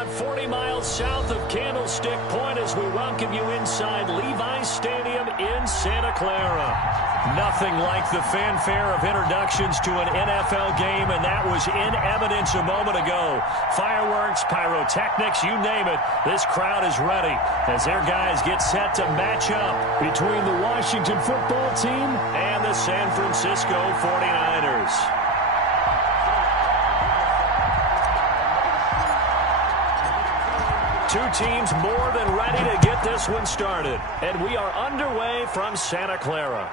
about 40 miles south of Candlestick Point as we welcome you inside Levi's Stadium in Santa Clara. Nothing like the fanfare of introductions to an NFL game, and that was in evidence a moment ago. Fireworks, pyrotechnics, you name it, this crowd is ready as their guys get set to match up between the Washington football team and the San Francisco 49ers. Two teams more than ready to get this one started. And we are underway from Santa Clara.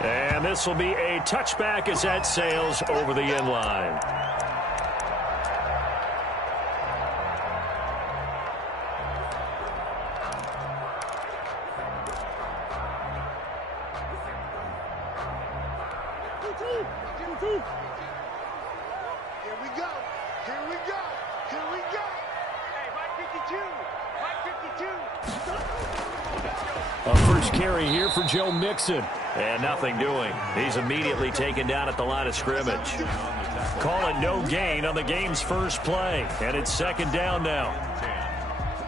And this will be a touchback as that sails over the end line. Here we go. Here we go. Here we go. Hey, Mike 52. Mike 52. A first carry here for Joe Mixon. And nothing doing. He's immediately taken down at the line of scrimmage. Call it no gain on the game's first play. And it's second down now.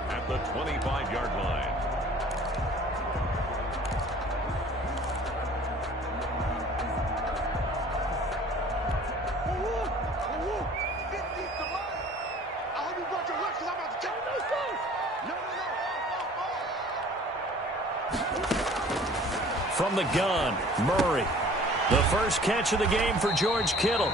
At the 25-yard line. From the gun, Murray. The first catch of the game for George Kittle.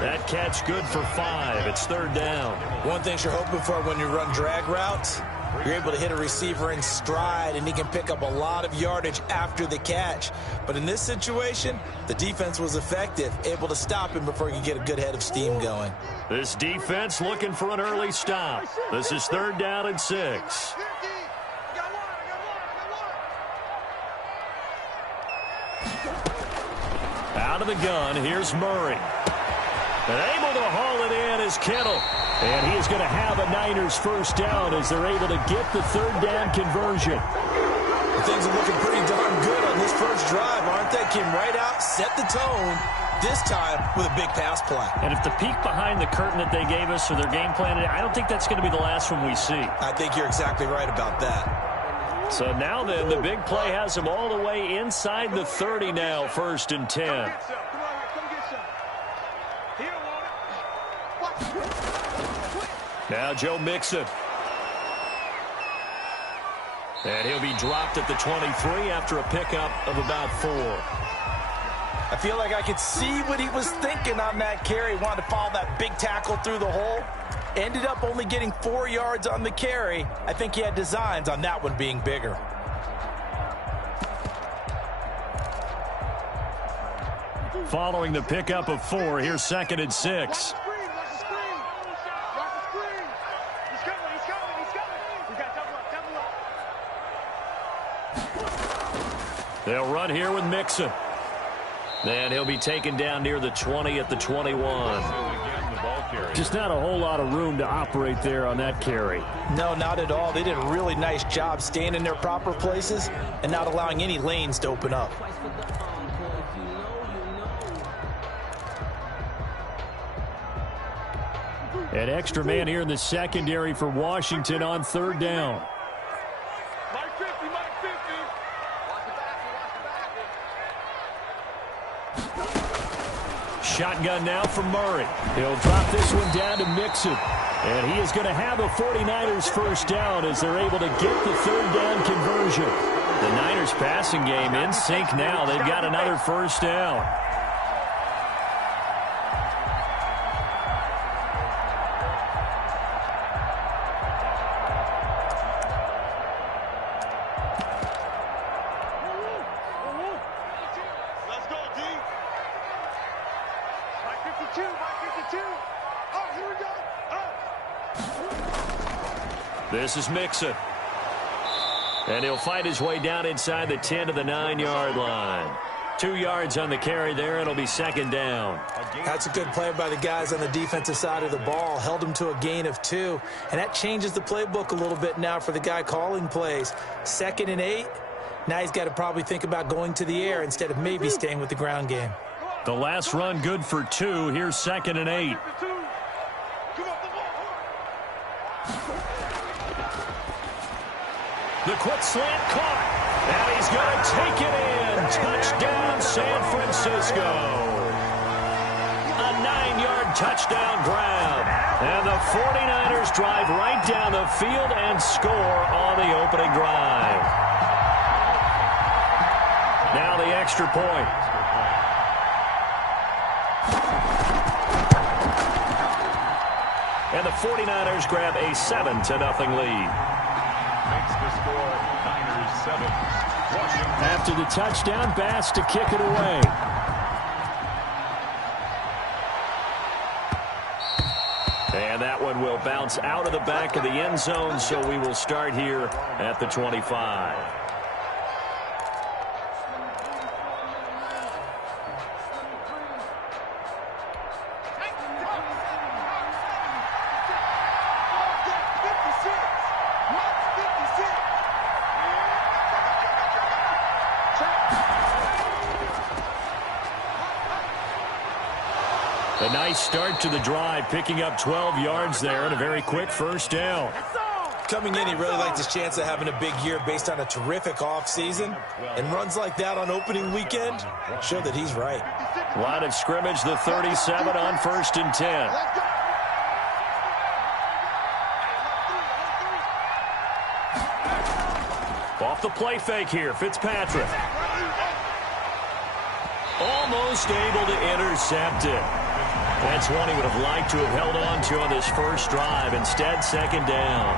That catch good for 5. It's third down. One thing you're hoping for when you run drag routes, you're able to hit a receiver in stride, and he can pick up a lot of yardage after the catch. But in this situation, the defense was effective, able to stop him before he could get a good head of steam going. This defense looking for an early stop. This is third down and 6. Out of the gun, here's Murray. And able to haul it in is Kittle. And he is going to have a Niners first down as they're able to get the third down conversion. Things are looking pretty darn good on this first drive, aren't they? Came right out, set the tone, this time with a big pass play. And if the peek behind the curtain that they gave us or their game plan, I don't think that's going to be the last one we see. I think you're exactly right about that. So now then, the big play has him all the way inside the 30 now, first and 10. Now Joe Mixon. And he'll be dropped at the 23 after a pickup of about 4. I feel like I could see what he was thinking on that carry. Wanted to follow that big tackle through the hole. Ended up only getting 4 yards on the carry. I think he had designs on that one being bigger. Following the pickup of 4, here's second and 6. They'll run here with Mixon. And he'll be taken down near the 20 at the 21. Just not a whole lot of room to operate there on that carry. No, not at all. They did a really nice job staying in their proper places and not allowing any lanes to open up. An extra man here in the secondary for Washington on third down. Shotgun now from Murray. He'll drop this one down to Mixon. And he is going to have a 49ers first down as they're able to get the third down conversion. The Niners passing game in sync now. They've got another first down. This is Mixon. And he'll fight his way down inside the 10 to the 9-yard line. 2 yards on the carry there. It'll be second down. That's a good play by the guys on the defensive side of the ball. Held him to a gain of 2. And that changes the playbook a little bit now for the guy calling plays. 2nd and 8. Now he's got to probably think about going to the air instead of maybe staying with the ground game. The last run good for 2. Here's 2nd and 8. The quick slant caught. And he's going to take it in. Touchdown, San Francisco. A 9-yard touchdown grab. And the 49ers drive right down the field and score on the opening drive. Now the extra point. And the 49ers grab a 7-0 lead. Makes the score Niners 7. Washington. After the touchdown, Bass to kick it away. And that one will bounce out of the back of the end zone, so we will start here at the 25. A nice start to the drive, picking up 12 yards there and a very quick first down. Coming in, he really liked his chance of having a big year based on a terrific offseason. And runs like that on opening weekend show that he's right. Line of scrimmage, the 37 on 1st and 10. Off the play fake here, Fitzpatrick. Almost able to intercept it. That's one he would have liked to have held on to on this first drive. Instead, second down.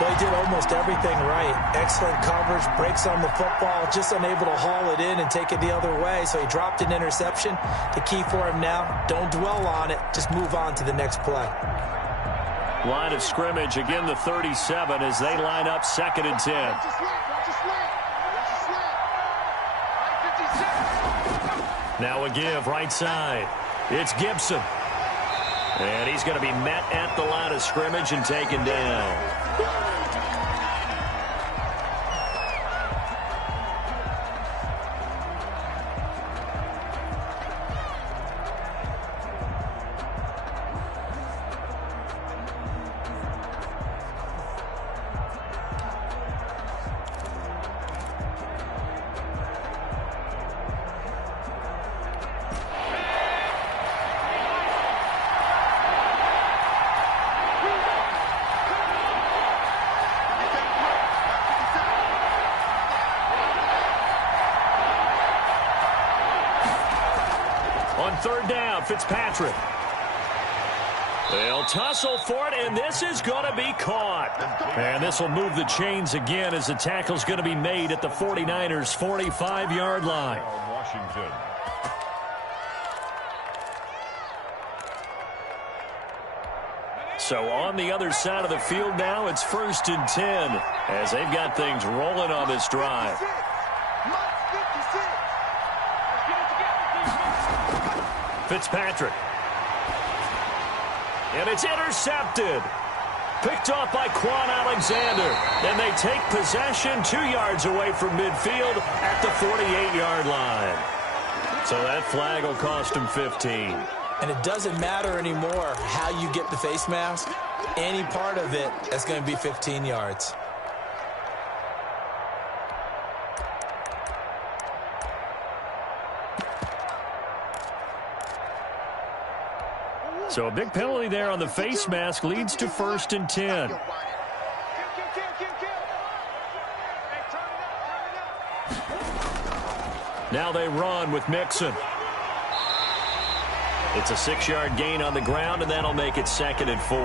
Well, he did almost everything right. Excellent coverage, breaks on the football, just unable to haul it in and take it the other way. So he dropped an interception. The key for him now, don't dwell on it. Just move on to the next play. Line of scrimmage, again the 37 as they line up 2nd and 10. Now a give, right side. It's Gibson. And he's going to be met at the line of scrimmage and taken down. On 3rd down, Fitzpatrick. They'll tussle for it, and this is going to be caught. And this will move the chains again as the tackle's going to be made at the 49ers' 45-yard line. Washington. So on the other side of the field now, it's 1st and 10 as they've got things rolling on this drive. Fitzpatrick. And it's intercepted. Picked off by Quan Alexander. And they take possession 2 yards away from midfield at the 48-yard line. So that flag will cost him 15. And it doesn't matter anymore how you get the face mask. Any part of it, that's going to be 15 yards. So a big penalty there on the face mask leads to 1st and 10. Now they run with Mixon. It's a 6-yard gain on the ground, and that'll make it 2nd and 4.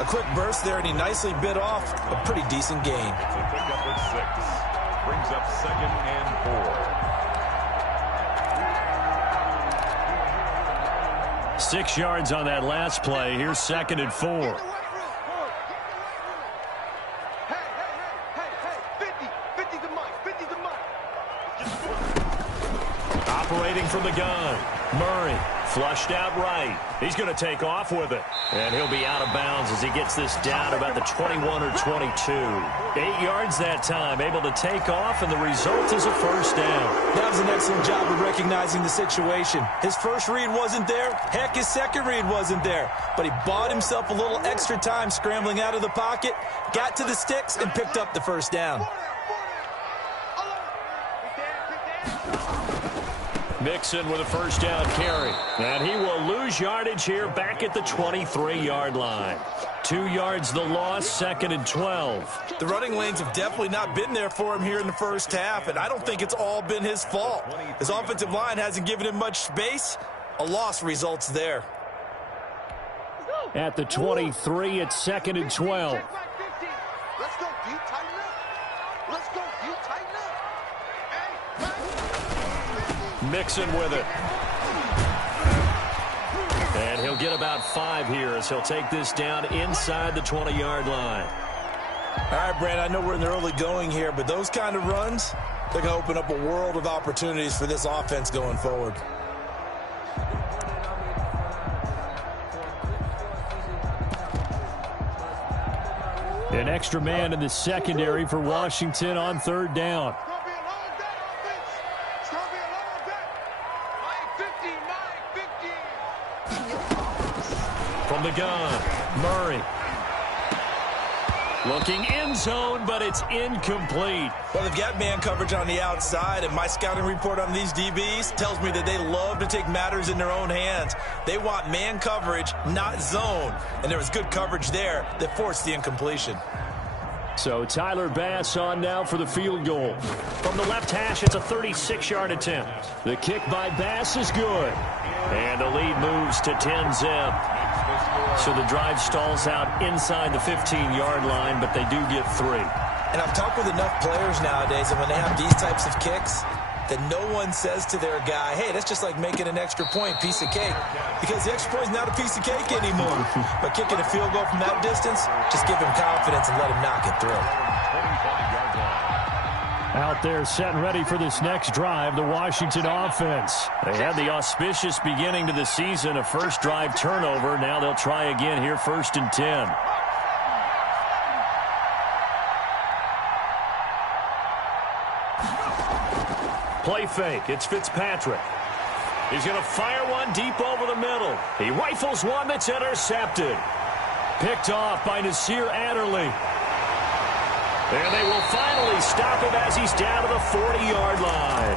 A quick burst there, and he nicely bit off a pretty decent gain. It's a pickup of 6. Brings up 2nd and 4. 6 yards on that last play. Here's 2nd and 4. Operating from the gun. Murray Flushed out right. He's going to take off with it. And he'll be out of bounds as he gets this down about the 21 or 22. 8 yards that time, able to take off, and the result is a first down. That was an excellent job of recognizing the situation. His first read wasn't there. Heck, his second read wasn't there. But he bought himself a little extra time scrambling out of the pocket, got to the sticks, and picked up the first down. Mixon with a first down carry. And he will lose yardage here back at the 23-yard line. 2 yards the loss, 2nd and 12. The running lanes have definitely not been there for him here in the first half, and I don't think it's all been his fault. His offensive line hasn't given him much space. A loss results there. At the 23, it's 2nd and 12. Let's go, deep, tighten up. Let's go, deep, tighten up. Mixon with it. And he'll get about 5 here as he'll take this down inside the 20-yard line. All right, Brand, I know we're in the early going here, but those kind of runs, they're going to open up a world of opportunities for this offense going forward. An extra man in the secondary for Washington on 3rd down. From the gun, Murray. Looking end zone, but it's incomplete. Well, they've got man coverage on the outside, and my scouting report on these DBs tells me that they love to take matters in their own hands. They want man coverage, not zone. And there was good coverage there that forced the incompletion. So Tyler Bass on now for the field goal. From the left hash, it's a 36-yard attempt. The kick by Bass is good. And the lead moves to 10-zip. So the drive stalls out inside the 15-yard line, but they do get 3. And I've talked with enough players nowadays, and when they have these types of kicks, that no one says to their guy, hey, that's just like making an extra point, piece of cake. Because the extra point is not a piece of cake anymore. But kicking a field goal from that distance, just give him confidence and let him knock it through. Out there set and ready for this next drive, the Washington offense. They had the auspicious beginning to the season, a first drive turnover. Now they'll try again here, 1st and 10. Play fake. It's Fitzpatrick. He's going to fire one deep over the middle. He rifles one that's intercepted. Picked off by Nasir Adderley. And they will finally stop him as he's down to the 40-yard line.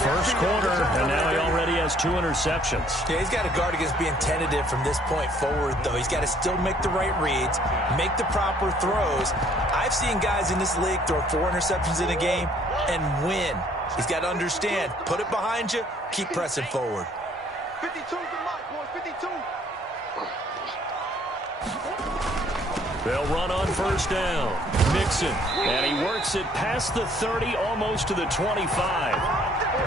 First quarter, and now he already has 2 interceptions. Yeah, he's got to guard against being tentative from this point forward, though. He's got to still make the right reads, make the proper throws. I've seen guys in this league throw 4 interceptions in a game and win. He's got to understand, put it behind you, keep pressing forward. 52's the mark, boys, 52. They'll run on first down. Mixon, and he works it past the 30, almost to the 25.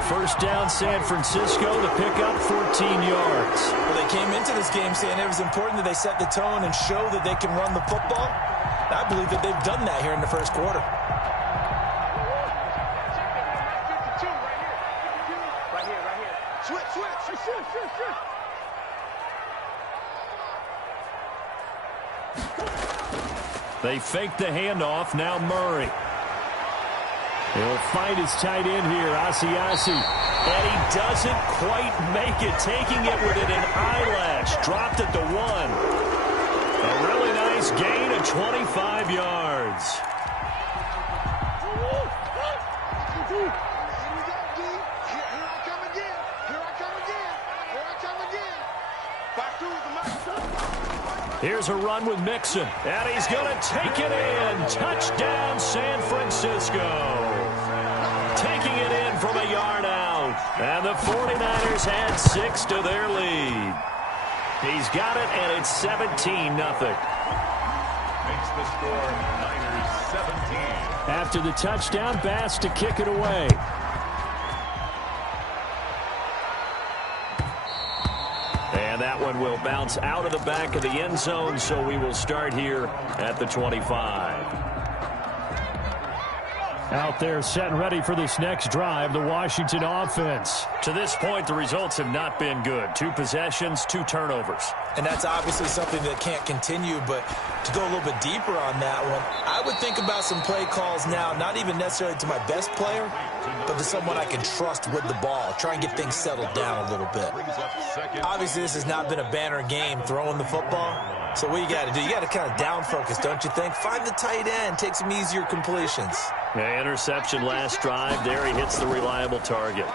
First down, San Francisco, the pickup, 14 yards. Well, they came into this game saying it was important that they set the tone and show that they can run the football. I believe that they've done that here in the first quarter. Right here. Switch. They fake the handoff. Now Murray. He'll find his tight end here, Asiasi. And he doesn't quite make it. Taking it within an eyelash. Dropped at the 1. A really nice gain of 25 yards. Here's a run with Mixon, and he's going to take it in. Touchdown, San Francisco. Taking it in from a yard out. And the 49ers add 6 to their lead. He's got it, and it's 17-0. Makes the score Niners 17. After the touchdown, Bass to kick it away. And that one will bounce out of the back of the end zone, so we will start here at the 25. Out there set and ready for this next drive, the Washington offense. To this point, the results have not been good. 2 possessions, 2 turnovers. And that's obviously something that can't continue, but to go a little bit deeper on that one, I would think about some play calls now, not even necessarily to my best player, but to someone I can trust with the ball. Try and get things settled down a little bit. Obviously, this has not been a banner game throwing the football. So what you got to do, you got to kind of down focus, don't you think? Find the tight end, take some easier completions. Yeah, interception last drive. There he hits the reliable target.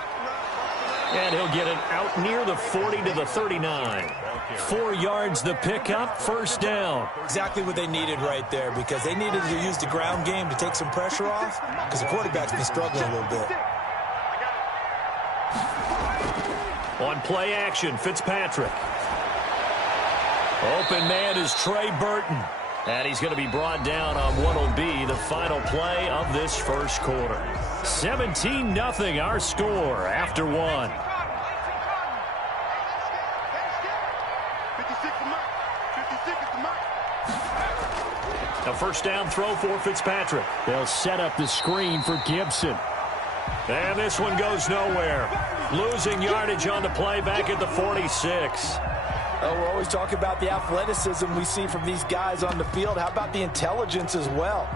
And he'll get it out near the 40 to the 39. 4 yards the pickup, first down. Exactly what they needed right there, because they needed to use the ground game to take some pressure off, because the quarterback's been struggling a little bit. On play action, Fitzpatrick. Open man is Trey Burton. And he's going to be brought down on what will be the final play of this first quarter. 17-0 our score after 1. A first down throw for Fitzpatrick. They'll set up the screen for Gibson. And this one goes nowhere. Losing yardage on the play back at the 46. Oh, we're always talking about the athleticism we see from these guys on the field. How about the intelligence as well?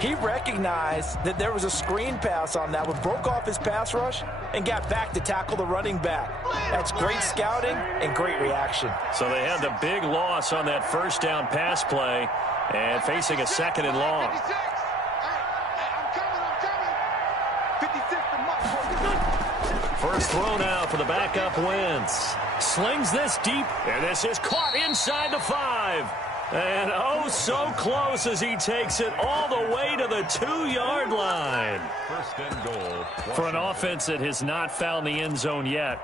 He recognized that there was a screen pass on that one, broke off his pass rush, and got back to tackle the running back. That's great scouting and great reaction. So they had the big loss on that first down pass play and facing a 2nd and long. First throw now for the backup Wentz. Slings this deep, and this is caught inside the 5. And oh, so close as he takes it all the way to the 2-yard line. First and goal. For an offense that has not found the end zone yet,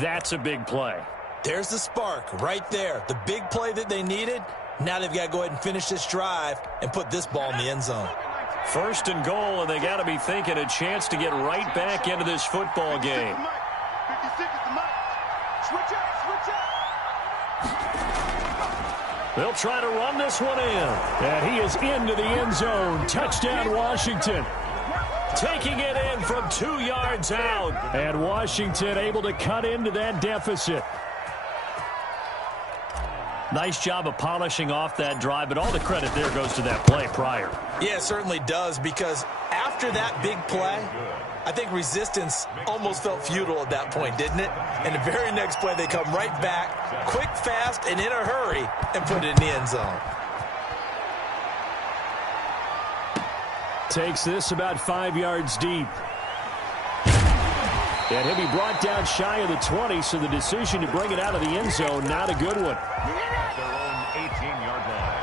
that's a big play. There's the spark right there. The big play that they needed. Now they've got to go ahead and finish this drive and put this ball in the end zone. First and goal, and they got to be thinking a chance to get right back into this football game. They'll try to run this one in. And he is into the end zone. Touchdown, Washington. Taking it in from 2 yards out. And Washington able to cut into that deficit. Nice job of polishing off that drive, but all the credit there goes to that play prior. Yeah, it certainly does, because after that big play, I think resistance almost felt futile at that point, didn't it? And the very next play, they come right back, quick, fast, and in a hurry, and put it in the end zone. Takes this about 5 yards deep. And he'll be brought down shy of the 20, so the decision to bring it out of the end zone, not a good one. At their own 18-yard line.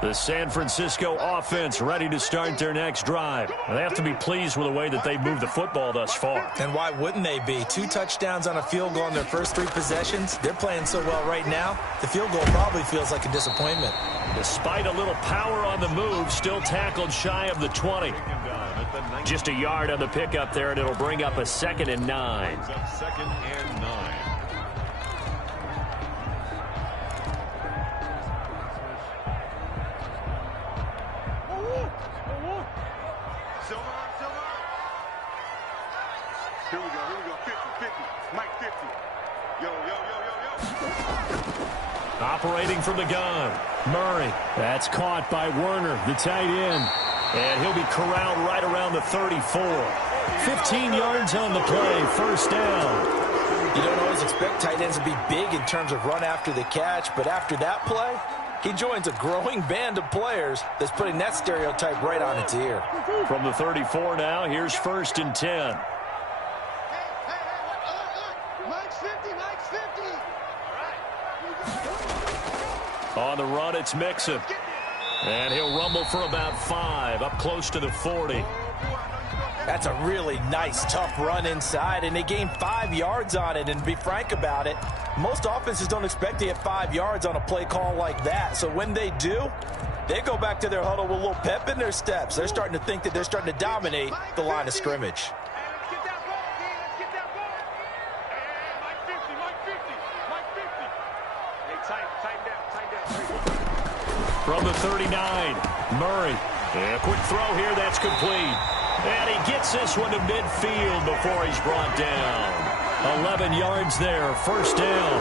The San Francisco offense ready to start their next drive. They have to be pleased with the way that they've moved the football thus far. And why wouldn't they be? 2 touchdowns on a field goal in their first 3 possessions. They're playing so well right now, the field goal probably feels like a disappointment. Despite a little power on the move, still tackled shy of the 20. Just a yard on the pickup there, and it'll bring up a 2nd and 9. Second and 9. Here we go, 50, Mike 50. Yo. Operating from the gun, Murray. That's caught by Werner, the tight end. And he'll be corralled right around the 34. 15 yards on the play, first down. You don't always expect tight ends to be big in terms of run after the catch, but after that play, he joins a growing band of players that's putting that stereotype right on its ear. From the 34 now, here's 1st and 10. On the run, it's Mixon. And he'll rumble for about 5, up close to the 40. That's a really nice, tough run inside, and they gained 5 yards on it. And to be frank about it, most offenses don't expect to get 5 yards on a play call like that. So when they do, they go back to their huddle with a little pep in their steps. They're starting to think that they're starting to dominate the line of scrimmage. From the 39, Murray. A quick throw here, that's complete. And he gets this one to midfield before he's brought down. 11 yards there, first down.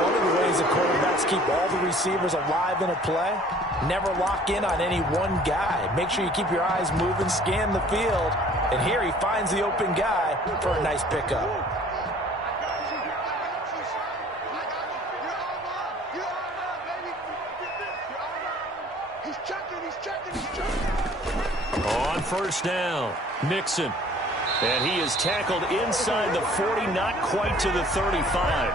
One of the ways that quarterbacks keep all the receivers alive in a play, never lock in on any one guy. Make sure you keep your eyes moving, scan the field. And here he finds the open guy for a nice pickup. On first down, Mixon. And he is tackled inside the 40, not quite to the 35.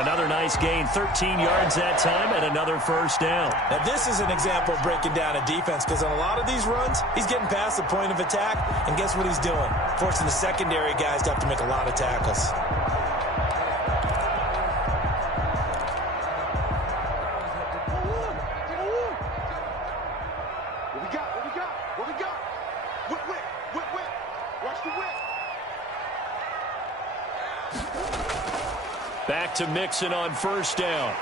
Another nice gain, 13 yards that time, and another first down. Now, this is an example of breaking down a defense, because on a lot of these runs, he's getting past the point of attack, and guess what he's doing? Forcing the secondary guys to have to make a lot of tackles. What we got? Whip. Watch the whip. Back to Mixon on first down.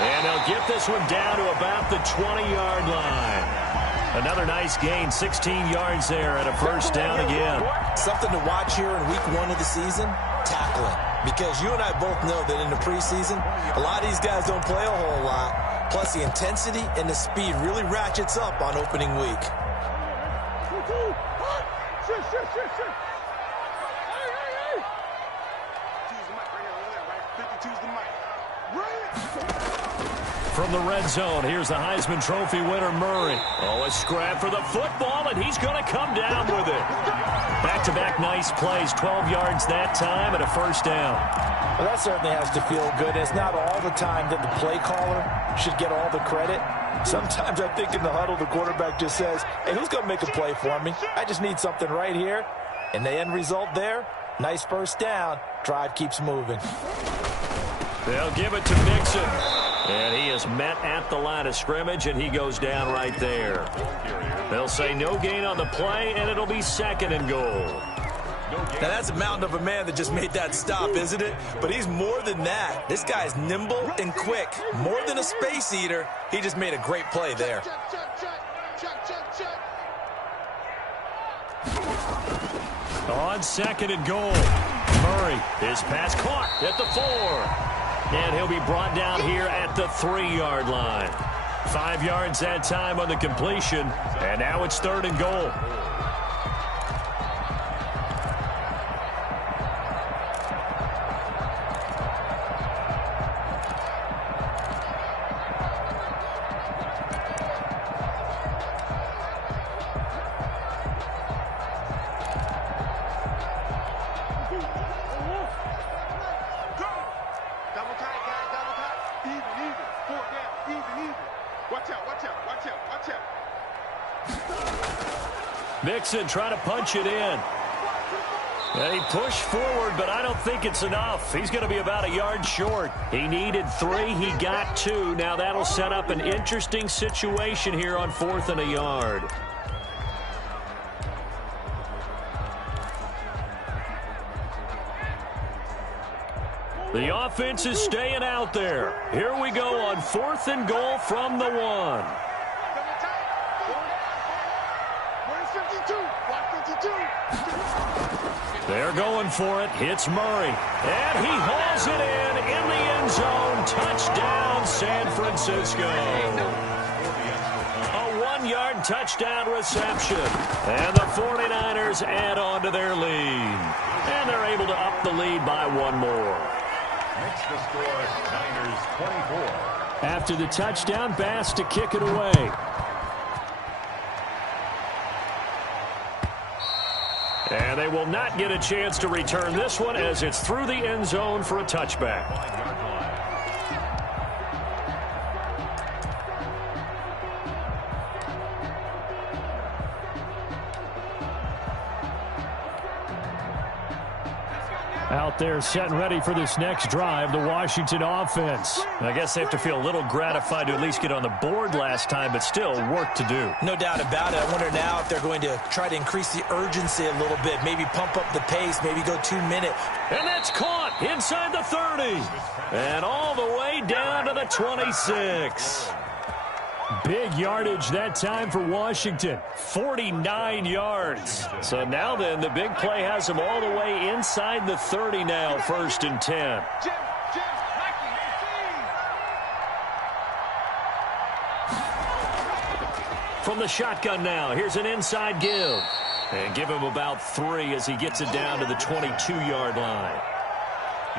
And they'll get this one down to about the 20-yard line. Another nice gain, 16 yards there and a first down again. Something to watch here in week 1 of the season, tackling. Because you and I both know that in the preseason, a lot of these guys don't play a whole lot. Plus, the intensity and the speed really ratchets up on opening week. From the red zone, here's the Heisman Trophy winner, Murray. Oh, a scrap for the football, and he's going to come down with it. Back-to-back nice plays, 12 yards that time, and a first down. Well, that certainly has to feel good. It's not all the time that the play caller should get all the credit. Sometimes I think in the huddle, the quarterback just says, hey, who's going to make a play for me? I just need something right here. And the end result there, nice first down. Drive keeps moving. They'll give it to Mixon. And he is met at the line of scrimmage, and he goes down right there. They'll say no gain on the play, and it'll be second and goal. Now, that's a mountain of a man that just made that stop, isn't it? But he's more than that. This guy's nimble and quick. More than a space eater. He just made a great play there. On second and goal, Murray, his pass caught at the 4. And he'll be brought down here at the 3-yard line. 5 yards that time on the completion. And now it's third and goal. Mixon trying to punch it in. And he pushed forward, but I don't think it's enough. He's going to be about a yard short. He needed 3. He got 2. Now that'll set up an interesting situation here on 4th and a yard. The offense is staying out there. Here we go on 4th and goal from the 1. They're going for it. Hits Murray. And he hauls it in the end zone. Touchdown, San Francisco. A 1-yard touchdown reception. And the 49ers add on to their lead. And they're able to up the lead by 1 more. Makes the score Niners 24. After the touchdown, Bass to kick it away. And they will not get a chance to return this one as it's through the end zone for a touchback. Out there set and ready for this next drive, the Washington offense. I guess they have to feel a little gratified to at least get on the board last time, but still work to do. No doubt about it. I wonder now if they're going to try to increase the urgency a little bit, maybe pump up the pace, maybe go 2 minute. And that's caught inside the 30. And all the way down to the 26. Big yardage that time for Washington, 49 yards. So now then, the big play has them all the way inside the 30 now, 1st and 10. From the shotgun now, here's an inside give. And give him about 3 as he gets it down to the 22-yard line.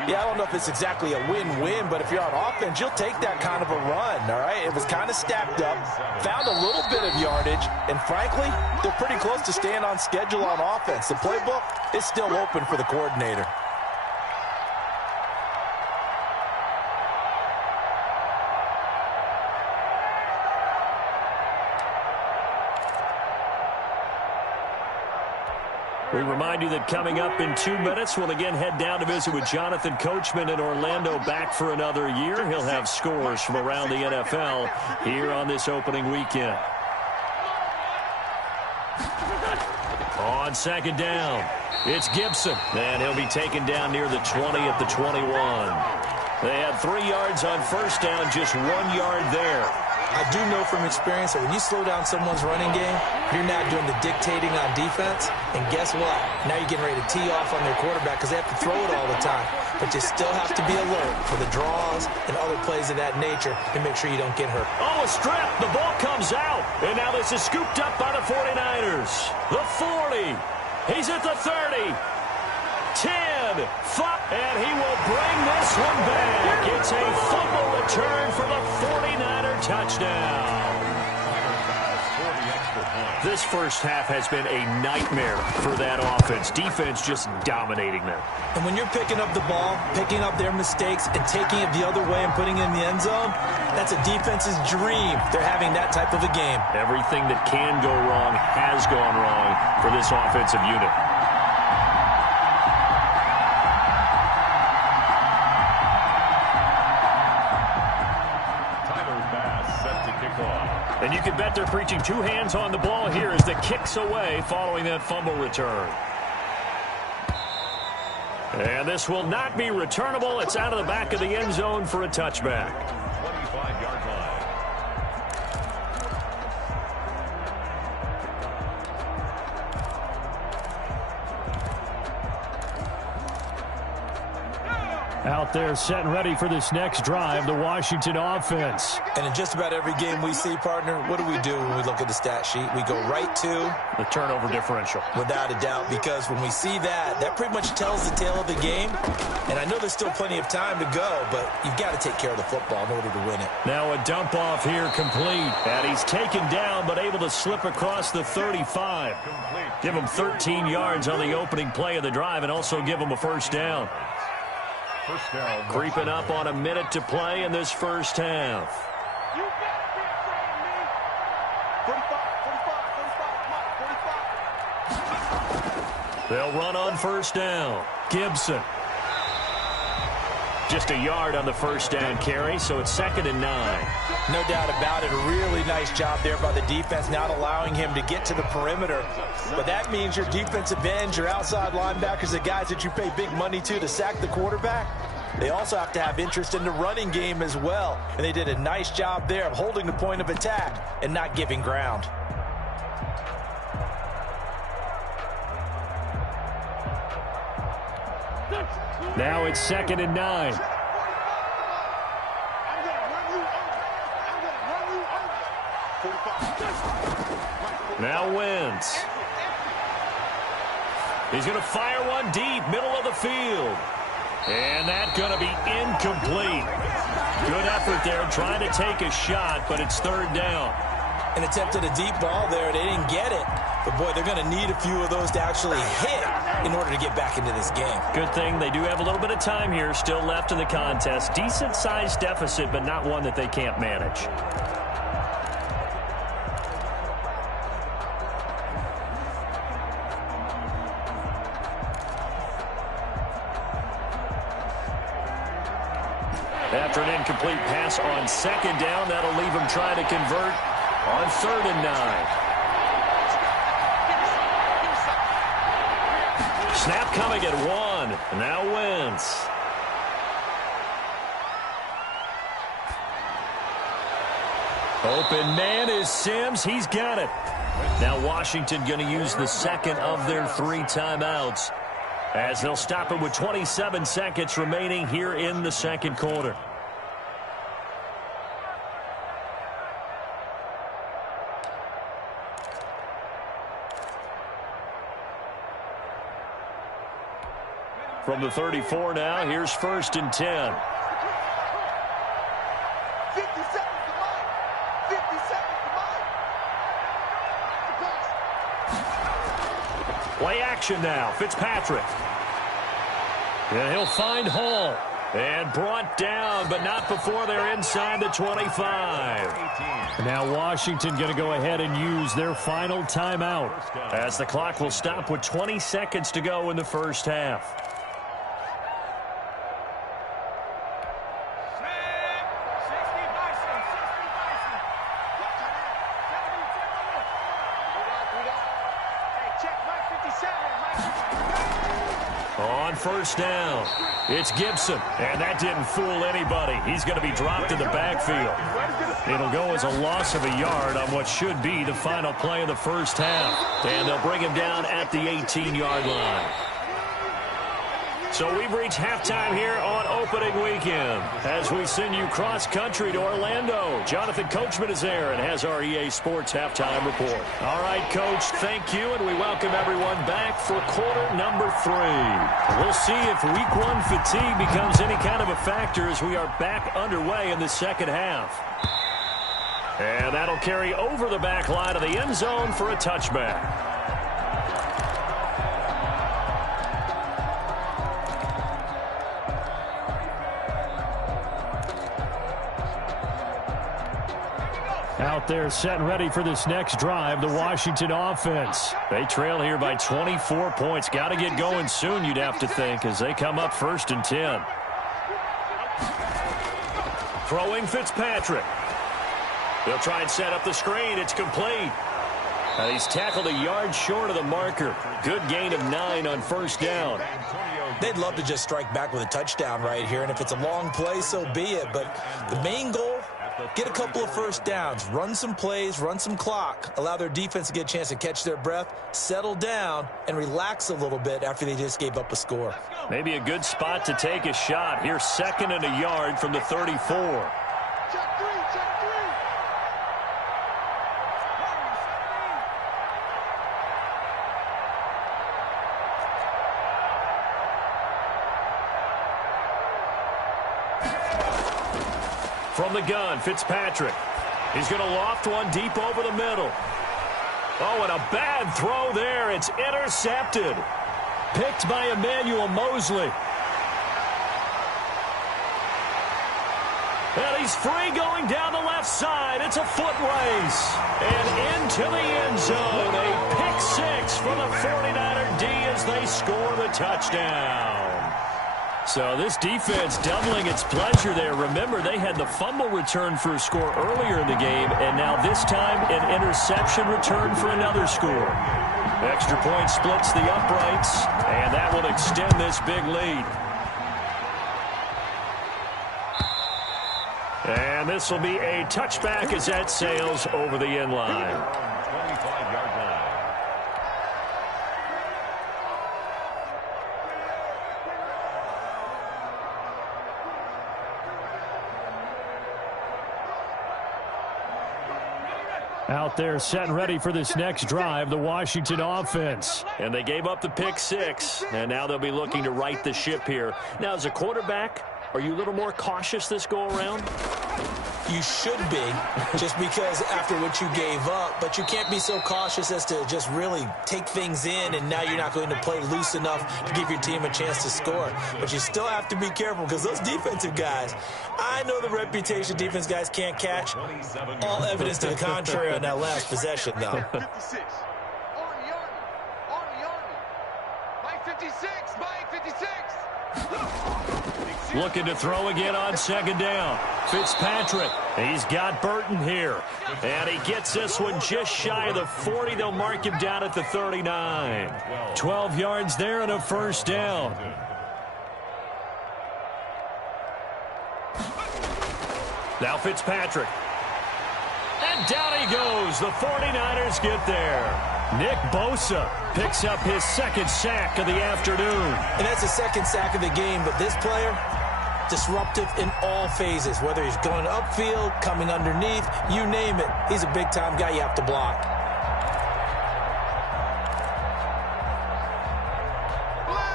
Yeah, I don't know if it's exactly a win-win, but if you're on offense, you'll take that kind of a run, all right? It was kind of stacked up, found a little bit of yardage, and frankly, they're pretty close to staying on schedule on offense. The playbook is still open for the coordinator. We remind you that coming up in 2 minutes, we'll again head down to visit with Jonathan Coachman in Orlando, back for another year. He'll have scores from around the NFL here on this opening weekend. On 2nd down, it's Gibson, and he'll be taken down near the 20 at the 21. They had 3 yards on 1st down, just 1 yard there. I do know from experience that when you slow down someone's running game, you're now doing the dictating on defense. And guess what? Now you're getting ready to tee off on their quarterback because they have to throw it all the time. But you still have to be alert for the draws and other plays of that nature to make sure you don't get hurt. Oh, a strip. The ball comes out. And now this is scooped up by the 49ers. The 40. He's at the 30. 10. 5. And he will bring this one back. It's a fumble return for the 49er touchdown. This first half has been a nightmare for that offense. Defense just dominating them. And when you're picking up the ball, picking up their mistakes, and taking it the other way and putting it in the end zone, that's a defense's dream. They're having that type of a game. Everything that can go wrong has gone wrong for this offensive unit. And you can bet they're preaching 2 hands on the ball here as the kick's away following that fumble return. And this will not be returnable. It's out of the back of the end zone for a touchback. 25-yard line. Out there set and ready for this next drive, the Washington offense. And in just about every game we see, partner, what do we do when we look at the stat sheet? We go right to the turnover differential. Without a doubt, because when we see that, that pretty much tells the tale of the game. And I know there's still plenty of time to go, but you've got to take care of the football in order to win it. Now a dump off here complete. And he's taken down, but able to slip across the 35. Give him 13 yards on the opening play of the drive and also give him a 1st down. First down. Creeping up on a minute to play in this first half. You better be afraid of me. 45, 45, 45. They'll run on 1st down. Gibson. Just a yard on the 1st down carry, so it's 2nd and 9. No doubt about it. A really nice job there by the defense, not allowing him to get to the perimeter. But that means your defensive ends, your outside linebackers, the guys that you pay big money to sack the quarterback, they also have to have interest in the running game as well. And they did a nice job there of holding the point of attack and not giving ground. Now it's 2nd and 9. Now Wentz. He's going to fire one deep, middle of the field. And that's going to be incomplete. Good effort there, trying to take a shot, but it's 3rd down. And attempted a deep ball there. They didn't get it. But, boy, they're going to need a few of those to actually hit in order to get back into this game. Good thing they do have a little bit of time here still left in the contest. Decent-sized deficit, but not one that they can't manage. After an incomplete pass on second down, that'll leave him trying to convert on 3rd and 9. Snap coming at 1. Now Wentz. Open man is Sims. He's got it. Now Washington going to use the second of their 3 timeouts as they'll stop it with 27 seconds remaining here in the second quarter. From the 34 now, here's 1st and 10. 50 seconds to mine. 50 seconds to mine. Play action now. Fitzpatrick. And he'll find Hall. And brought down, but not before they're inside the 25. Now Washington going to go ahead and use their final timeout as the clock will stop with 20 seconds to go in the first half. On 1st down, it's Gibson, and that didn't fool anybody. He's going to be dropped in the backfield. It'll go as a loss of a yard on what should be the final play of the first half, and they'll bring him down at the 18-yard line. So we've reached halftime here on opening weekend as we send you cross-country to Orlando. Jonathan Coachman is there and has our EA Sports halftime report. All right, Coach, thank you, and we welcome everyone back for quarter number 3. We'll see if week 1 fatigue becomes any kind of a factor as we are back underway in the second half. And that'll carry over the back line of the end zone for a touchback. Out there set and ready for this next drive, the Washington offense. They trail here by 24 points. Got to get going soon, you'd have to think, as they come up 1st and 10. Throwing Fitzpatrick. They'll try and set up the screen. It's complete. He's tackled a yard short of the marker. Good gain of 9 on 1st down. They'd love to just strike back with a touchdown right here, and if it's a long play, so be it. But the main goal, get a couple of 1st downs, run some plays, run some clock, allow their defense to get a chance to catch their breath, settle down, and relax a little bit after they just gave up a score. Maybe a good spot to take a shot. Here's 2nd and a yard from the 34. Check 3, check 3. From the gun, Fitzpatrick. He's going to loft one deep over the middle. Oh, and a bad throw there. It's intercepted. Picked by Emmanuel Mosley. And he's free going down the left side. It's a foot race. And into the end zone. A pick 6 for the 49er D as they score the touchdown. So this defense doubling its pleasure there. Remember, they had the fumble return for a score earlier in the game, and now this time an interception return for another score. Extra point splits the uprights, and that will extend this big lead. And this will be a touchback as that sails over the end line. 25-yard line. Out there set and ready for this next drive, the Washington offense. And they gave up the pick 6, and now they'll be looking to right the ship here. Now, as a quarterback, are you a little more cautious this go-around? You should be, just because after what you gave up, but you can't be so cautious as to just really take things in, and now you're not going to play loose enough to give your team a chance to score. But you still have to be careful, because those defensive guys, I know the reputation defense guys can't catch. All evidence to the contrary on that last possession, though. 56. On the Army. Looking to throw again on second down. Fitzpatrick, he's got Burton here. And he gets this one just shy of the 40. They'll mark him down at the 39. 12 yards there and a first down. Now Fitzpatrick. And down he goes. The 49ers get there. Nick Bosa picks up his second sack of the afternoon. And that's the second sack of the game, but this player, disruptive in all phases, whether he's going upfield, coming underneath, you name it. He's a big-time guy you have to block.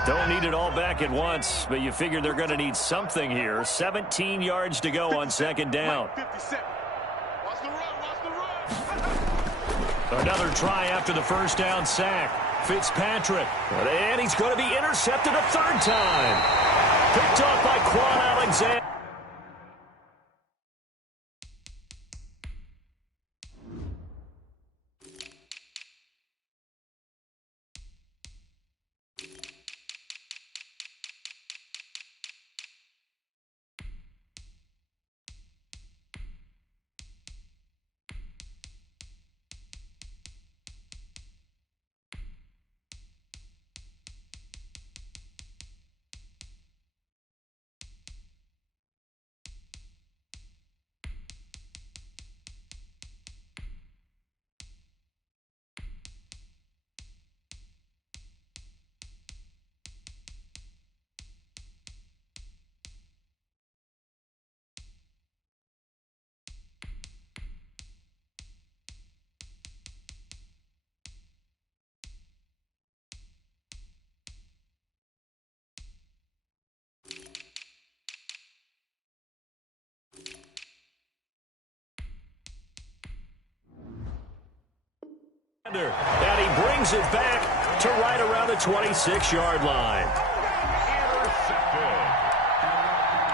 Don't need it all back at once, but you figure they're going to need something here. 17 yards to go on second down. Another try after the first down sack. Fitzpatrick. And he's going to be intercepted a third time. Picked off by Quan Alexander. And he brings it back to right around the 26-yard line. Intercepted.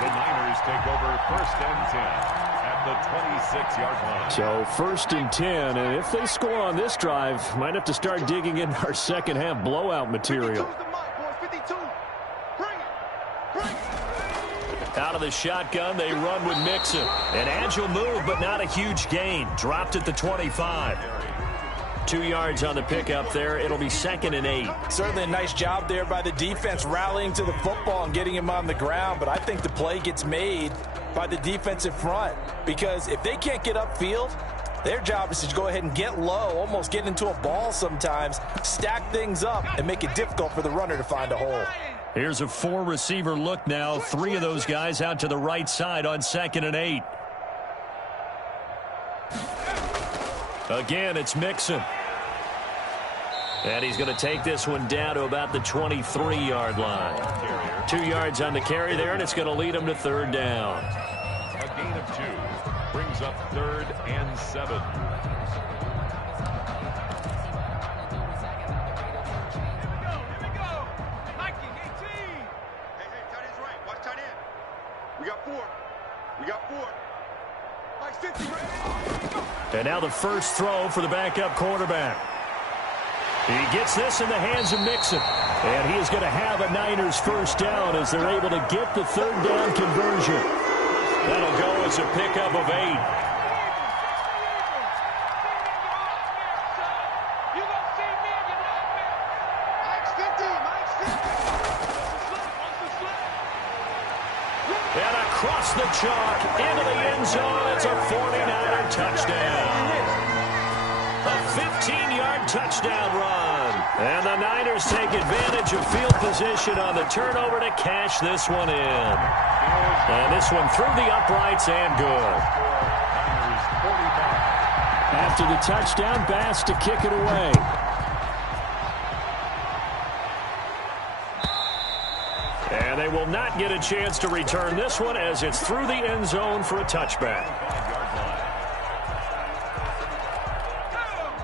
The Niners take over first and 10 at the 26-yard line. So first and 10, and if they score on this drive, might have to start digging in our second half blowout material. Out of the shotgun, they run with Mixon. An agile move, but not a huge gain. Dropped at the 25. 2 yards on the pickup there. It'll be 2nd and 8. Certainly a nice job there by the defense rallying to the football and getting him on the ground, but I think the play gets made by the defensive front because if they can't get upfield, their job is to go ahead and get low, almost get into a ball sometimes, stack things up, and make it difficult for the runner to find a hole. Here's a 4-receiver look now. 3 of those guys out to the right side on 2nd and 8. Again, it's Mixon. And he's going to take this one down to about the 23-yard line. 2 yards on the carry there, and it's going to lead him to third down. A gain of 2 brings up 3rd and 7. Here we go. Mikey, 18. Hey, tight end's right. Watch tight end. We got 4. We got 4. Mike Stinson, ready? And now the first throw for the backup quarterback. He gets this in the hands of Mixon. And he is going to have a Niners first down as they're able to get the third down conversion. That'll go as a pickup of 8. And across the chalk into the end zone. It's a 49er touchdown. A 15-yard touchdown run. And the Niners take advantage of field position on the turnover to cash this one in. And this one through the uprights and good. After the touchdown, Bass to kick it away. And they will not get a chance to return this one as it's through the end zone for a touchback.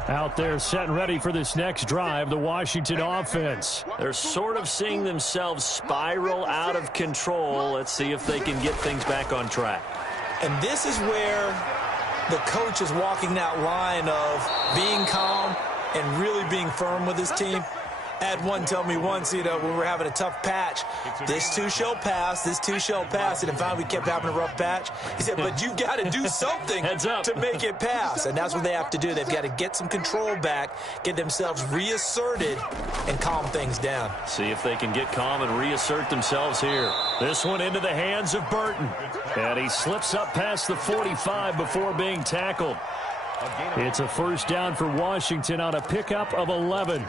Out there set and ready for this next drive, the Washington offense. They're sort of seeing themselves spiral out of control. Let's see if they can get things back on track. And this is where the coach is walking that line of being calm and really being firm with his team. Had one tell me once, when we were having a tough patch, this too shall pass, this too shall pass. And finally we kept having a rough patch. He said, but you got to do something to make it pass. And that's what they have to do. They've got to get some control back, get themselves reasserted, and calm things down. See if they can get calm and reassert themselves here. This one into the hands of Burton. And he slips up past the 45 before being tackled. It's a first down for Washington on a pickup of 11.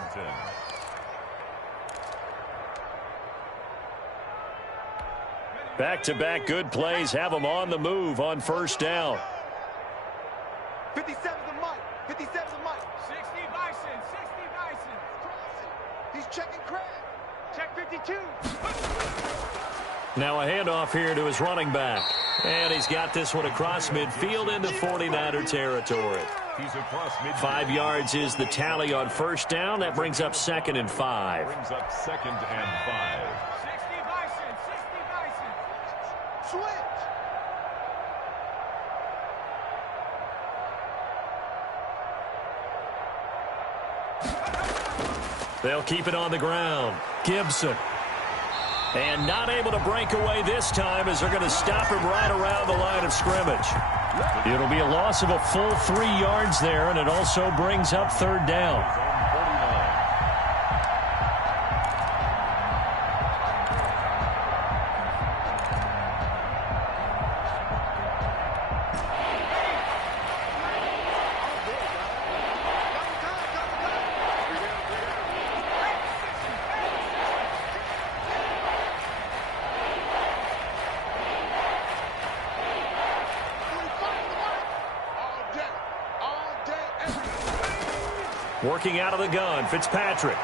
Back-to-back good plays have them on the move on first down. 57 to Mike. 57 to Mike. 60 Bison. 60 Bison. He's checking Craig. Check 52. Now a handoff here to his running back. And he's got this one across midfield into 49er territory. 5 yards is the tally on first down. That brings up 2nd and 5. Brings up 2nd and 5. 60 Bison. 60 Bison. Switch. They'll keep it on the ground. Gibson. And not able to break away this time as they're going to stop him right around the line of scrimmage. It'll be a loss of a full 3 yards there, and it also brings up 3rd down. Working out of the gun, Fitzpatrick.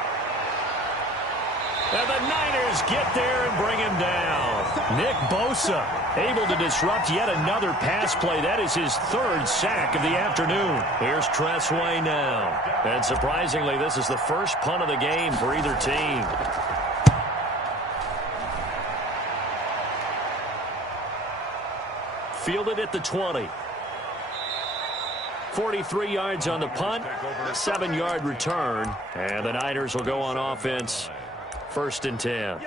And the Niners get there and bring him down. Nick Bosa able to disrupt yet another pass play. That is his 3rd sack of the afternoon. Here's Tressway now. And surprisingly, this is the first punt of the game for either team. Fielded at the 20. 43 yards on the punt, 7-yard return, and the Niners will go on offense, 1st and 10.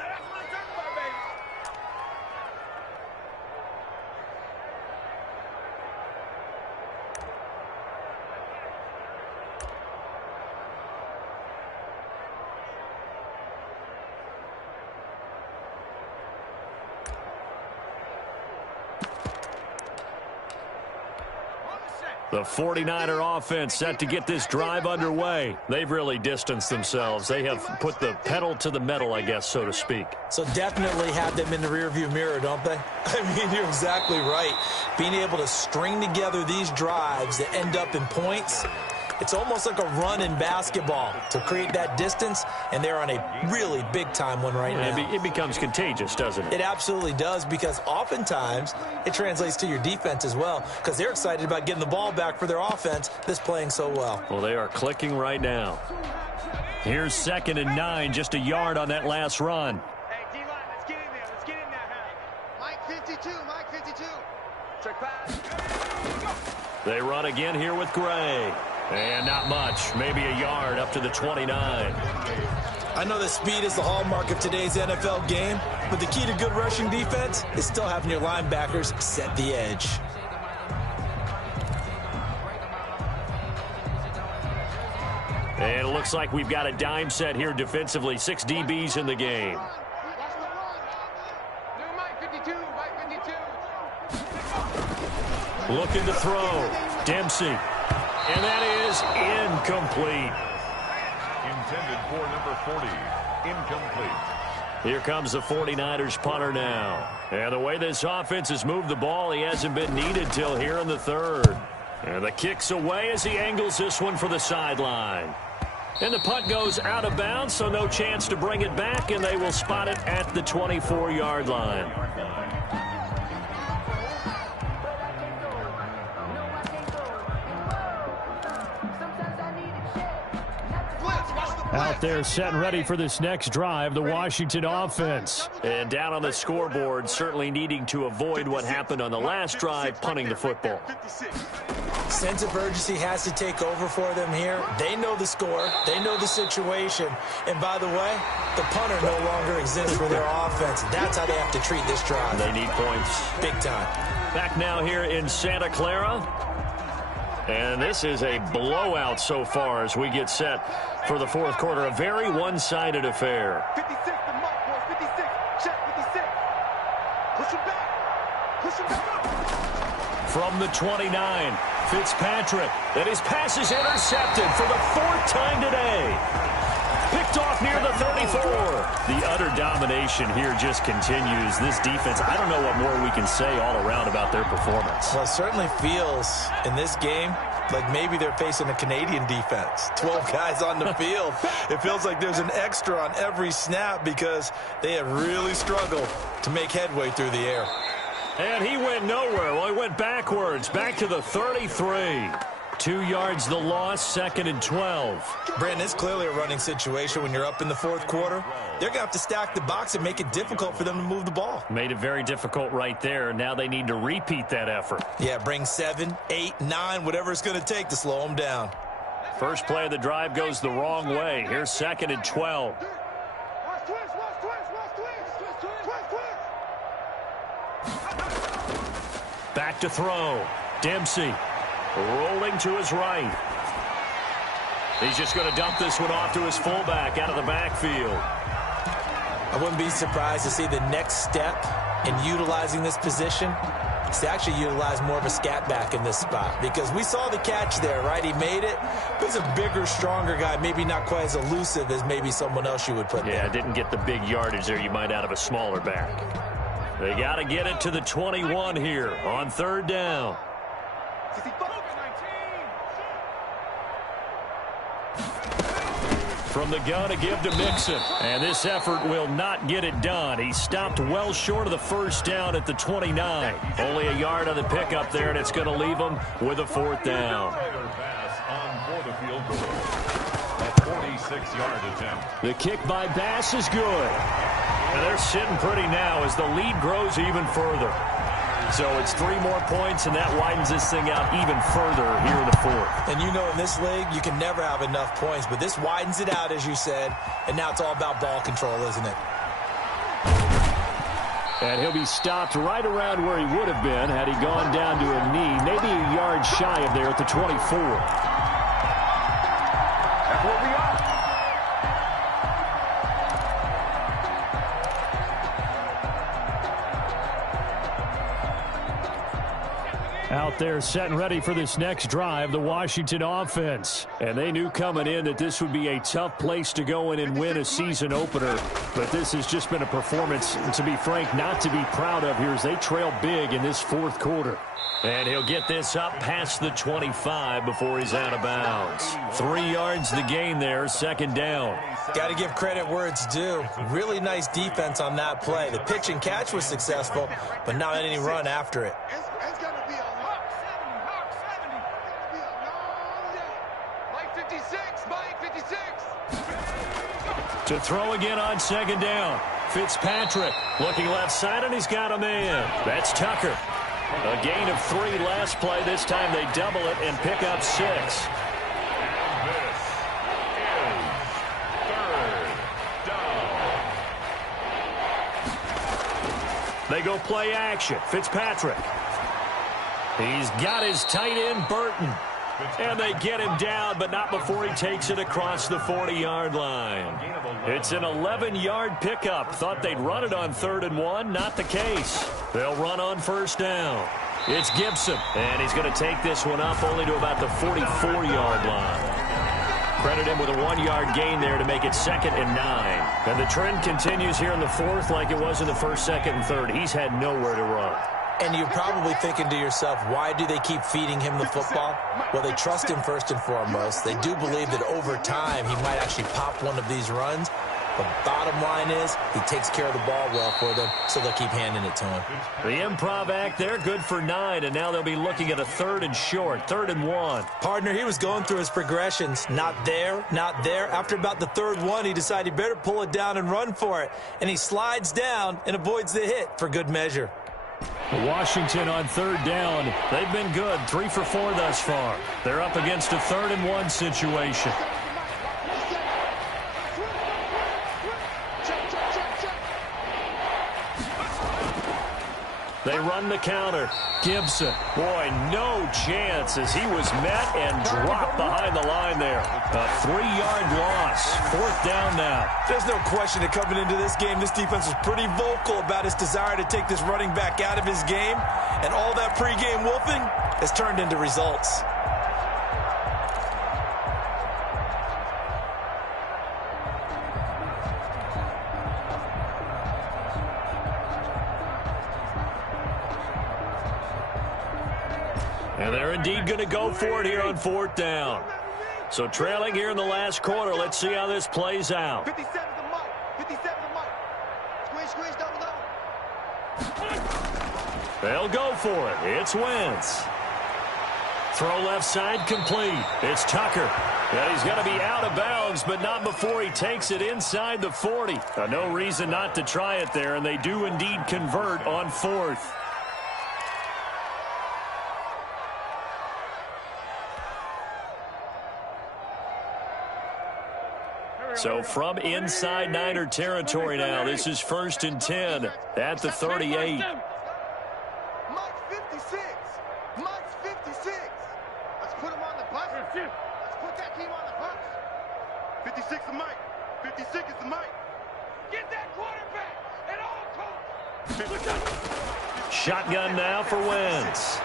The 49er offense set to get this drive underway. They've really distanced themselves. They have put the pedal to the metal, I guess, so to speak. So definitely have them in the rearview mirror, don't they? I mean, you're exactly right. Being able to string together these drives that end up in points, it's almost like a run in basketball to create that distance, and they're on a really big-time one right now. It becomes contagious, doesn't it? It absolutely does, because oftentimes it translates to your defense as well, because they're excited about getting the ball back for their offense that's playing so well. Well, they are clicking right now. Here's 2nd and 9, just a yard on that last run. Hey, D-line, let's get in there. Let's get in there, Mike 52. Mike 52. Check pass. They run again here with Gray. And not much, maybe a yard up to the 29. I know that speed is the hallmark of today's NFL game, but the key to good rushing defense is still having your linebackers set the edge. And it looks like we've got a dime set here defensively. 6 DBs in the game. Looking to throw. Dempsey. And that is incomplete. Intended for number 40. Incomplete. Here comes the 49ers punter now. And the way this offense has moved the ball, he hasn't been needed till here in the 3rd. And the kick's away as he angles this one for the sideline. And the punt goes out of bounds, so no chance to bring it back, and they will spot it at the 24-yard line. Blitz, watch the Out there set and ready for this next drive, the Washington offense. And down on the scoreboard, certainly needing to avoid what happened on the last drive, punting the football. Sense of urgency has to take over for them here. They know the score. They know the situation. And by the way, the punter no longer exists for their offense. That's how they have to treat this drive. They need points. Big time. Back now here in Santa Clara. And this is a blowout so far as we get set for the fourth quarter. A very one-sided affair. 56, the mark, boys. 56. Check 56. Push him back. Push him back. From the 29, Fitzpatrick. And his pass is intercepted for the fourth time today. Picked off near the 34. The utter domination here just continues. This defense, I don't know what more we can say all around about their performance. Well, it certainly feels in this game like maybe they're facing a Canadian defense. 12 guys on the field. It feels like there's an extra on every snap because they have really struggled to make headway through the air. And he went nowhere. Well, he went backwards, back to the 33. 2 yards the loss, 2nd and 12. Brandon, it's clearly a running situation when you're up in the fourth quarter. They're going to have to stack the box and make it difficult for them to move the ball. Made it very difficult right there. Now they need to repeat that effort. Yeah, bring 7, 8, 9, whatever it's going to take to slow them down. First play of the drive goes the wrong way. Here's 2nd and 12. Back to throw. Dempsey rolling to his right. He's just going to dump this one off to his fullback out of the backfield. I wouldn't be surprised to see the next step in utilizing this position is to actually utilize more of a scat back in this spot, because we saw the catch there, right? He made it, but he's a bigger, stronger guy, maybe not quite as elusive as maybe someone else you would put there. Yeah, didn't get the big yardage there you might out of a smaller back. They got to get it to the 21 here on 3rd down. From the gun to give to Mixon. And this effort will not get it done. He stopped well short of the first down at the 29. Only a yard on the pickup there, and it's going to leave him with a 4th down. A 46-yard attempt. The kick by Bass is good. And they're sitting pretty now as the lead grows even further. So it's 3 more points, and that widens this thing out even further here in the 4th. And you know, in this league, you can never have enough points, but this widens it out, as you said, and now it's all about ball control, isn't it? And he'll be stopped right around where he would have been had he gone down to a knee, maybe a yard shy of there at the 24. That's where we are. Out there set and ready for this next drive, the Washington offense. And they knew coming in that this would be a tough place to go in and win a season opener. But this has just been a performance, to be frank, not to be proud of here as they trail big in this 4th quarter. And he'll get this up past the 25 before he's out of bounds. 3 yards the gain there, 2nd down. Got to give credit where it's due. Really nice defense on that play. The pitch and catch was successful, but not any run after it. It's going to be a long 70. It's going to be a long day. Mike 56. Mike 56. To throw again on 2nd down. Fitzpatrick looking left side, and he's got a man. That's Tucker. A gain of 3 last play. This time they double it and pick up 6. And this is 3rd down. They go play action. Fitzpatrick. He's got his tight end, Burton. And they get him down, but not before he takes it across the 40-yard line. It's an 11-yard pickup. Thought they'd run it on 3rd and 1. Not the case. They'll run on 1st down. It's Gibson, and he's going to take this one up only to about the 44-yard line. Credit him with a 1-yard gain there to make it 2nd and 9. And the trend continues here in the 4th like it was in the 1st, 2nd, and 3rd. He's had nowhere to run. And you're probably thinking to yourself, why do they keep feeding him the football? Well, they trust him first and foremost. They do believe that over time he might actually pop one of these runs. But bottom line is he takes care of the ball well for them, so they'll keep handing it to him. The improv act there, good for 9, and now they'll be looking at a 3rd and short, 3rd and 1. Partner, he was going through his progressions. Not there, not there. After about the 3rd one, he decided he better pull it down and run for it. And he slides down and avoids the hit for good measure. Washington on 3rd down. They've been good, 3 for 4 thus far. They're up against a 3rd and 1 situation. They run the counter. Gibson, boy, no chance as he was met and dropped behind the line there. A 3-yard loss. 4th down now. There's no question that coming into this game, this defense was pretty vocal about its desire to take this running back out of his game. And all that pregame wolfing has turned into results. And they're indeed going to go for it here on 4th down. So trailing here in the last quarter. Let's see how this plays out. 57 to Mike. 57 to Mike. Squeeze, double. They'll go for it. It's Wentz. Throw left side complete. It's Tucker. And he's going to be out of bounds, but not before he takes it inside the 40. No reason not to try it there, and they do indeed convert on 4th. So from inside Niner territory now, this is 1st and 10 at the 38. Mike's 56. Mike's 56. Let's put him on the bus. Let's put that team on the bus. 56 to Mike. 56 is to Mike. Get that quarterback at all costs. Shotgun now for Wentz.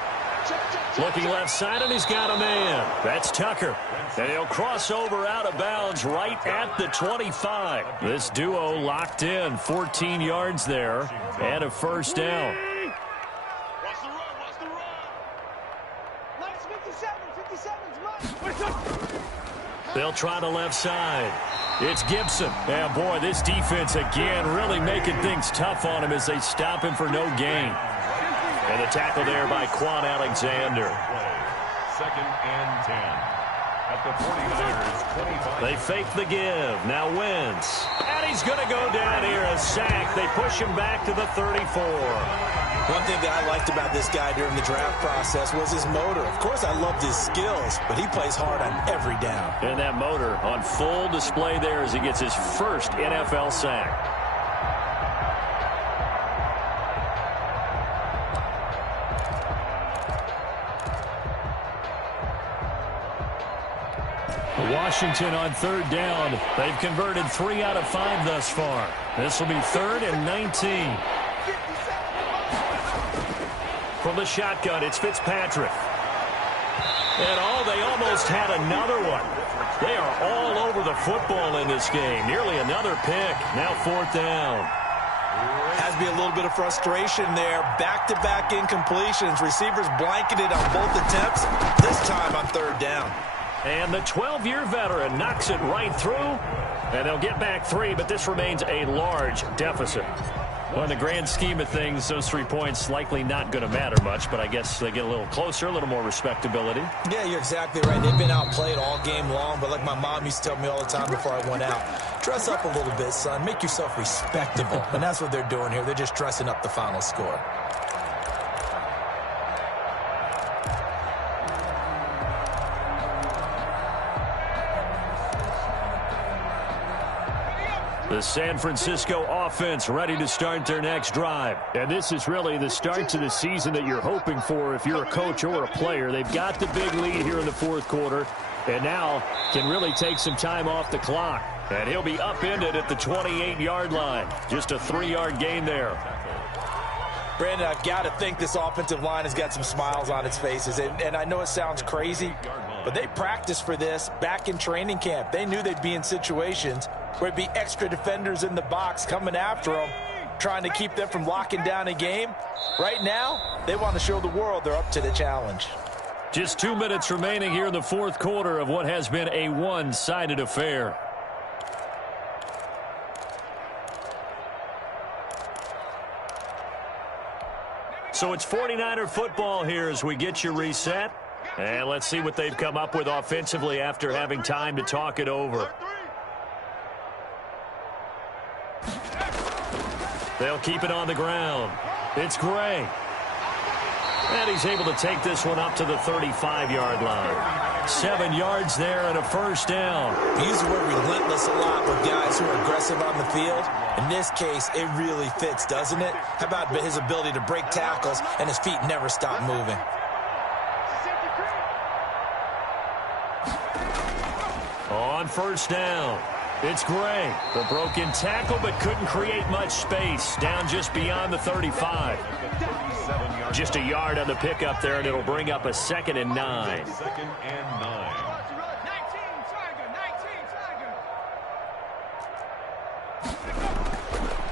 Looking left side, and he's got a man. That's Tucker. And he'll cross over out of bounds right at the 25. This duo locked in, 14 yards there, and a 1st down. Watch the run. Mike's 57. 57's Mike. They'll try the left side. It's Gibson. And, boy, this defense again really making things tough on him as they stop him for no gain. And the tackle there by Quan Alexander. 2nd and 10. At the 49ers, 25. They fake the give. Now Wentz. And he's going to go down here, a sack. They push him back to the 34. One thing that I liked about this guy during the draft process was his motor. Of course, I loved his skills, but he plays hard on every down. And that motor on full display there as he gets his first NFL sack. Washington on 3rd down. They've converted 3 out of 5 thus far. This will be 3rd and 19. From the shotgun, it's Fitzpatrick. And they almost had another one. They are all over the football in this game. Nearly another pick. Now 4th down. Has to be a little bit of frustration there. Back-to-back incompletions. Receivers blanketed on both attempts. This time on 3rd down. And the 12-year veteran knocks it right through. And they'll get back 3, but this remains a large deficit. Well, in the grand scheme of things, those 3 points likely not going to matter much, but I guess they get a little closer, a little more respectability. Yeah, you're exactly right. They've been outplayed all game long, but like my mom used to tell me all the time before I went out, dress up a little bit, son. Make yourself respectable. And that's what they're doing here. They're just dressing up the final score. The San Francisco offense ready to start their next drive. And this is really the start to the season that you're hoping for if you're a coach or a player. They've got the big lead here in the 4th quarter and now can really take some time off the clock. And he'll be upended at the 28-yard line. Just a 3-yard gain there. Brandon, I've got to think this offensive line has got some smiles on its faces. And I know it sounds crazy, but they practiced for this back in training camp. They knew they'd be in situations where it'd be extra defenders in the box coming after them, trying to keep them from locking down a game. Right now, they want to show the world they're up to the challenge. Just 2 minutes remaining here in the 4th quarter of what has been a one-sided affair. So it's 49er football here as we get you reset. And let's see what they've come up with offensively after having time to talk it over. They'll keep it on the ground. It's Gray. And he's able to take this one up to the 35-yard line. 7 yards there and a first down. We use the word relentless a lot with guys who are aggressive on the field. In this case, it really fits, doesn't it? How about his ability to break tackles and his feet never stop moving? On first down, it's Gray. The broken tackle, but couldn't create much space. Down just beyond the 35. Just a yard on the pickup there, and it'll bring up a 2nd and 9. 2nd and 9.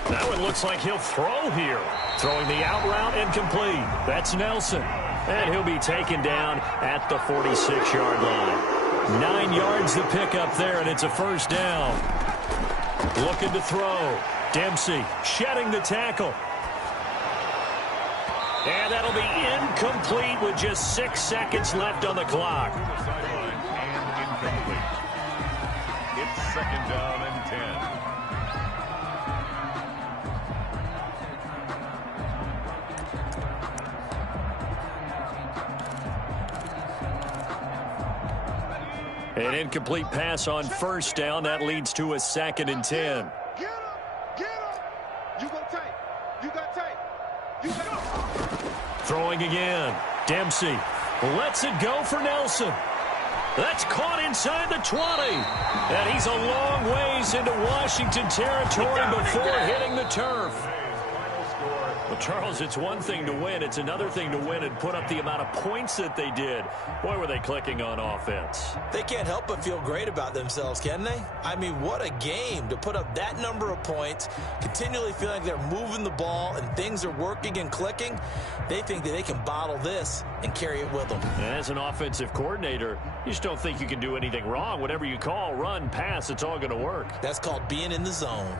That one looks like he'll throw here. Throwing the out route incomplete. That's Nelson. And he'll be taken down at the 46-yard line. 9 yards the pickup there, and it's a first down. Looking to throw. Dempsey shedding the tackle. And that'll be incomplete with just 6 seconds left on the clock. And incomplete. It's 2nd down and 10. An incomplete pass on first down. That leads to a 2nd and 10. Get him! Get him! You go tight. You got tight. You got tight. Throwing again. Dempsey lets it go for Nelson. That's caught inside the 20. And he's a long ways into Washington territory before hitting the turf. Well, Charles, it's one thing to win. It's another thing to win and put up the amount of points that they did. Boy, were they clicking on offense. They can't help but feel great about themselves, can they? I mean, what a game to put up that number of points, continually feeling like they're moving the ball and things are working and clicking. They think that they can bottle this and carry it with them. As an offensive coordinator, you just don't think you can do anything wrong. Whatever you call, run, pass, it's all going to work. That's called being in the zone.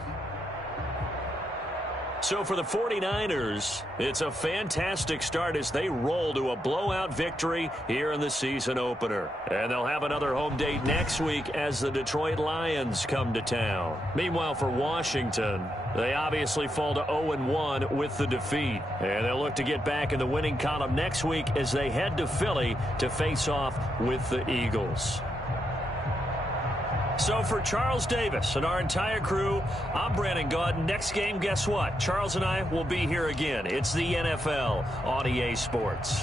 So for the 49ers, it's a fantastic start as they roll to a blowout victory here in the season opener. And they'll have another home date next week as the Detroit Lions come to town. Meanwhile, for Washington, they obviously fall to 0-1 with the defeat. And they'll look to get back in the winning column next week as they head to Philly to face off with the Eagles. So for Charles Davis and our entire crew, I'm Brandon Gaudin. Next game, guess what? Charles and I will be here again. It's the NFL on EA Sports.